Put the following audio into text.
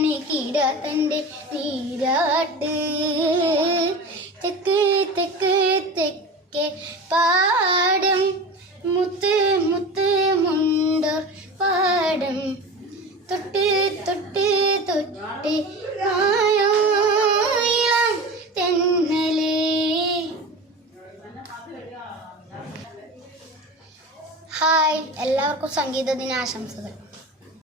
കിടാത്തന്റെ നീരാട്ട്. തെക്ക് തെക്ക് തെക്കെ പാടം. മുത്ത് മുത്ത് മുണ്ടോർ പാടം. തൊട്ട് തൊട്ട് തൊട്ട് തെന്നലേ. ഹായ് എല്ലാവർക്കും സംഗീത ദിനാശംസകൾ